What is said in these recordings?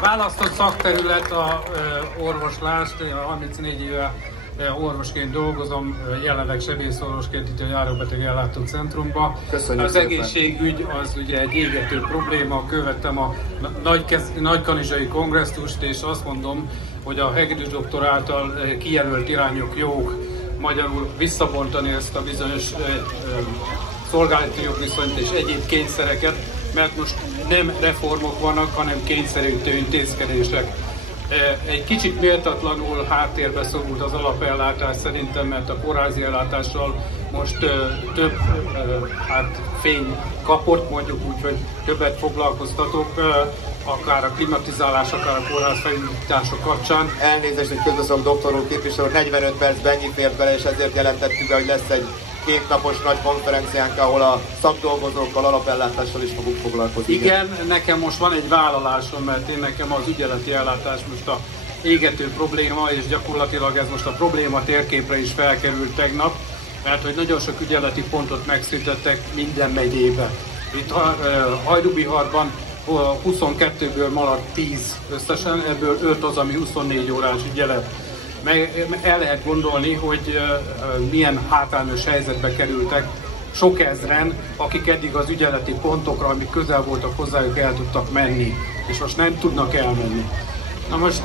Választott szakterület a orvoslás, 34 éve orvosként dolgozom, jelenleg sebészorvosként itt a Járóbeteg Ellátó Centrumban. Az egészségügy az ugye egy égető probléma, követtem a Nagykanizsai kongresszust, és azt mondom, hogy a Hegedűs doktor által kijelölt irányok jók, magyarul visszabontani ezt a bizonyos szolgálati jogviszonyt és egyéb kényszereket, mert most nem reformok vannak, hanem kényszerítő intézkedések. Egy kicsit méltatlanul háttérbe szorult az alapellátás szerintem, mert a kórházi ellátással most több fény kapott, mondjuk úgy, hogy többet foglalkoztatok, akár a klimatizálás, akár a kórház felújítások kapcsán. Elnézést, hogy közösszön doktor úr, képviselő, 45 percben ennyi fért bele, és ezért jelentettük be, hogy lesz egy 2 napos nagy konferenciánk, ahol a szakdolgozókkal, alapellátással is fogunk foglalkozni. Igen, nekem most van egy vállalásom, mert nekem az ügyeleti ellátás most a égető probléma, és gyakorlatilag ez most a probléma térképre is felkerült tegnap, mert hogy nagyon sok ügyeleti pontot megszüntettek minden megyébe. Itt Hajdúbiharban 22-ből maradt 10 összesen, ebből 5 az, ami 24 órás ügyelet. El lehet gondolni, hogy milyen hátrányos helyzetbe kerültek sok ezren, akik eddig az ügyeleti pontokra, amik közel voltak hozzájuk, el tudtak menni, és most nem tudnak elmenni. Na most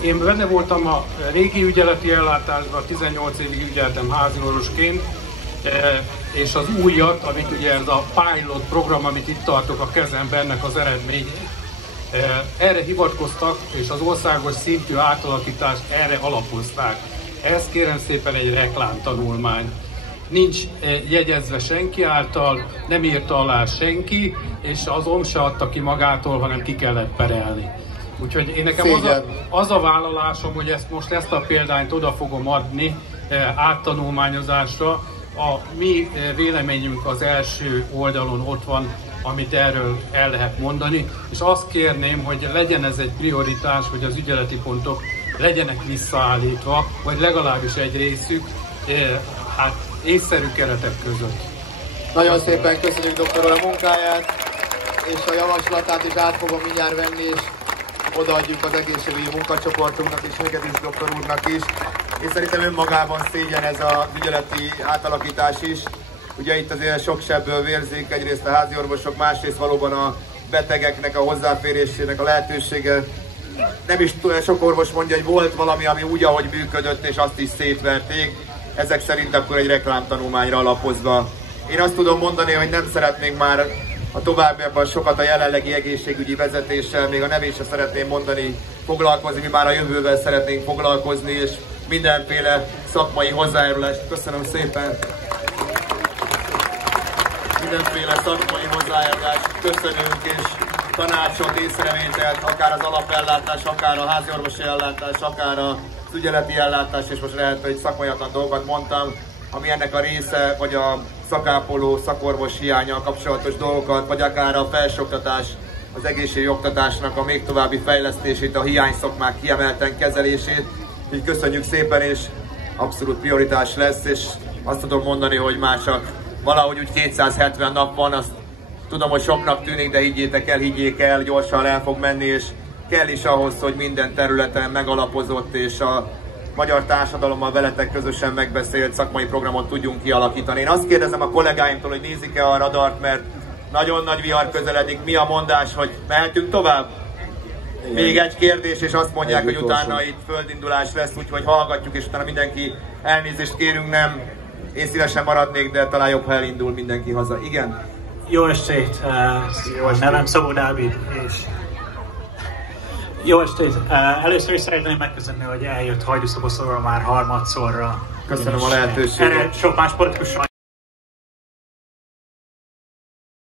én benne voltam a régi ügyeleti ellátásban, 18 évig ügyeltem háziorvosként, és az újat, amit ugye ez a pilot program, amit itt tartok a kezemben, ennek az eredmény, erre hivatkoztak, és az országos szintű átalakítást erre alapozták. Ez kérem szépen egy reklámtanulmány. Nincs jegyezve senki által, nem írta alá senki, és az OM se adta ki magától, hanem ki kellett perelni. Úgyhogy én nekem az a vállalásom, hogy ezt a példányt oda fogom adni áttanulmányozásra. A mi véleményünk az első oldalon ott van, amit erről el lehet mondani, és azt kérném, hogy legyen ez egy prioritás, hogy az ügyeleti pontok legyenek visszaállítva, vagy legalábbis egy részük észszerű keretek között. Nagyon szépen köszönjük doktor úr a munkáját, és a javaslatát is át fogom mindjárt venni, és odaadjuk az egészségügyi munkacsoportunknak és Hegedűs doktor úrnak is. És szerintem önmagában szégyen ez az ügyeleti átalakítás is. Ugye itt azért sok sebből vérzik, egyrészt a háziorvosok, másrészt valóban a betegeknek a hozzáférésének a lehetősége. Nem is sok orvos mondja, hogy volt valami, ami úgy, ahogy működött, és azt is szétverték. Ezek szerint akkor egy reklámtanulmányra alapozva. Én azt tudom mondani, hogy nem szeretnénk már a továbbiakban sokat a jelenlegi egészségügyi vezetéssel, még a nevét szeretném mondani, foglalkozni, mi már a jövővel szeretnénk foglalkozni, és mindenféle szakmai hozzájárulást. Köszönöm szépen! Mindenféle szakmai hozzájárulást köszönünk, és tanácsot, észrevételt, akár az alapellátás, akár a háziorvosi ellátás, akár az ügyeleti ellátás, és most lehet, hogy szakmaiatlan dolgokat mondtam, ami ennek a része, vagy a szakápoló, szakorvos hiánnyal kapcsolatos dolgokat, vagy akár a felsőoktatás, az egészségügyi oktatásnak a még további fejlesztését, a hiányszakmák kiemelten kezelését. Így köszönjük szépen, és abszolút prioritás lesz, és azt tudom mondani, hogy már csak valahogy úgy 270 nap van, azt tudom, hogy soknak tűnik, de higgyék el, gyorsan el fog menni, és kell is ahhoz, hogy minden területen megalapozott, és a magyar társadalommal veletek közösen megbeszélt szakmai programot tudjunk kialakítani. Én azt kérdezem a kollégáimtól, hogy nézik-e a radart, mert nagyon nagy vihar közeledik. Mi a mondás, hogy mehetünk tovább? Még egy kérdés, és azt mondják, hogy utána itt földindulás lesz, úgyhogy hallgatjuk, és utána mindenki elnézést kérünk, nem. Én szívesen maradnék, de talán jobb, ha elindul mindenki haza. Igen? Jó estét! Nevem Szabó Dávid, és jó estét! Először is szeretném megköszönni, hogy eljött Hajdúszoboszlóra már harmadszorra. Köszönöm a lehetőséget. Erre sok más politikus